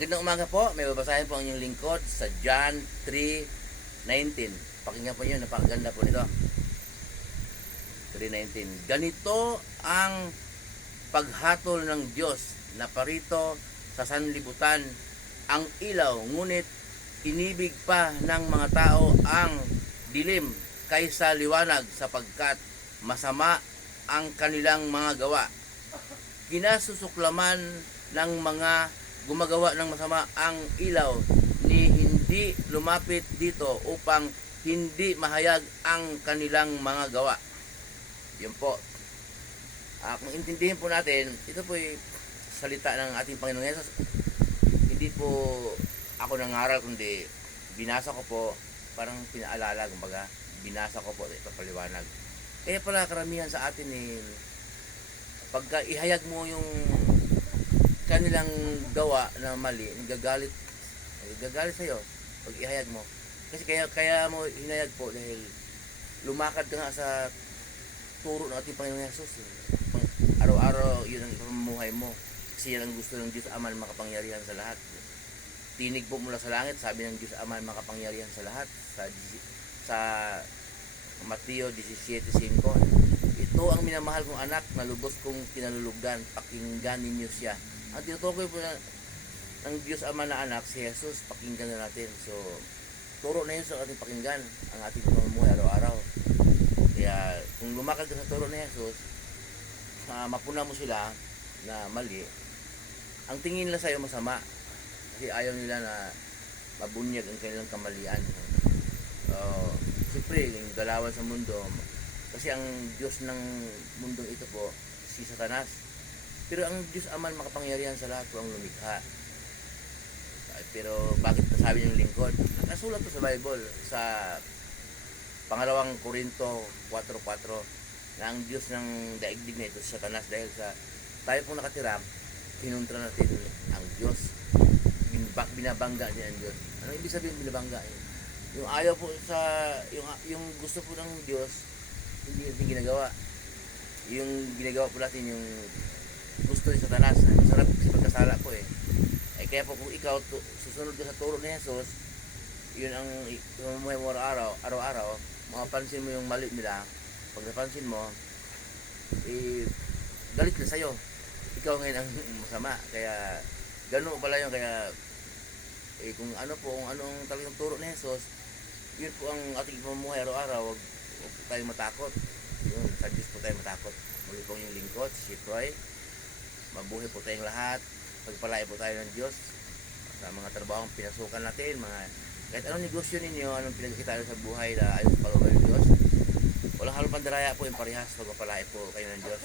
Magandang umaga po. May babasahin po ang inyong lingkod sa John 3:19. Pakinggan po niyo, napakaganda po nito. 3:19. Ganito ang paghatol ng Diyos na parito sa sanlibutan ang ilaw, ngunit inibig pa ng mga tao ang dilim kaysa liwanag sapagkat masama ang kanilang mga gawa. Kinasusuklaman ng mga gumagawa ng masama ang ilaw ni hindi lumapit dito upang hindi mahayag ang kanilang mga gawa. Yun po. Kung intindihin po natin, ito po ay salita ng ating Panginoong Hesus. Hindi po ako nangaral, kundi binasa ko po, parang pinaalala, kumbaga, binasa ko po, ito paliwanag. Kaya pala karamihan sa atin pagka ihayag mo yung kanilang gawa na mali, gagalit sa'yo pag ihayag mo. Kasi kaya mo hinayag po dahil lumakad ka nga sa turo ng ating Panginoong Hesus. Araw-araw yun ang pamumuhay mo. Kasi yan ang gusto ng Diyos Ama na makapangyarihan sa lahat. Tinig po mula sa langit, sabi ng Diyos Ama na makapangyarihan sa lahat. Sa Mateo 17:5. Ito ang minamahal kong anak na lubos kong kinalulugan, pakinggan ninyo siya. Ang tinutukoy po ng Diyos Ama na anak, si Jesus, pakinggan na natin. So, turo na yun sa ating pakinggan, ang ating pamumuhay araw-araw. Kaya, kung lumakad ka sa turo ni Jesus, mapuna mo sila na mali, ang tingin nila sa'yo masama. Kasi ayaw nila na mabunyag ang kanilang kamalian. Siyempre, yung galawan sa mundo, kasi ang Diyos ng mundong ito po, si Satanas. Pero ang Diyos Ama makapangyarihan sa lahat po ang lumikha. Pero bakit nasabi niyong lingkod? Nasulat to sa Bible, sa pangalawang Korinto 4:4, na ang Diyos ng daigdig na ito si Satanas, dahil sa tayo pong nakatira, pinuntra natin ang Diyos. Binabangga niya ang Diyos. Ano ibig sabihin binabangga? Yung ayaw po sa, yung gusto po ng Diyos, hindi ginagawa. Yung ginagawa po natin, yung gusto ni Satanas. Sarap kasi pagkasala po kaya po kung ikaw susunod ka sa turo ni Jesus, yun ang mamumuhay mo araw-araw, mapapansin mo yung mali nila. Pag napansin mo, galit na sa'yo. Ikaw ngayon ang masama. Kaya gano'n pala yun. Kaya kung anong talagang turo ni Jesus, yun po ang ating mamumuhay araw-araw. Huwag po tayong matakot. Yun, sa Diyos po tayong matakot. Muli po yung lingkod, si Troy. Mabuhay po tayong lahat. Pagpalain po tayo ng Diyos sa mga trabahong pinasukan natin, kahit anong negosyo ninyo, anong pinagkita sa buhay na ayon sa pag-ubay ng Diyos. Walang halong pandaraya po yung parehas. Pagpapalain po kayo ng Diyos.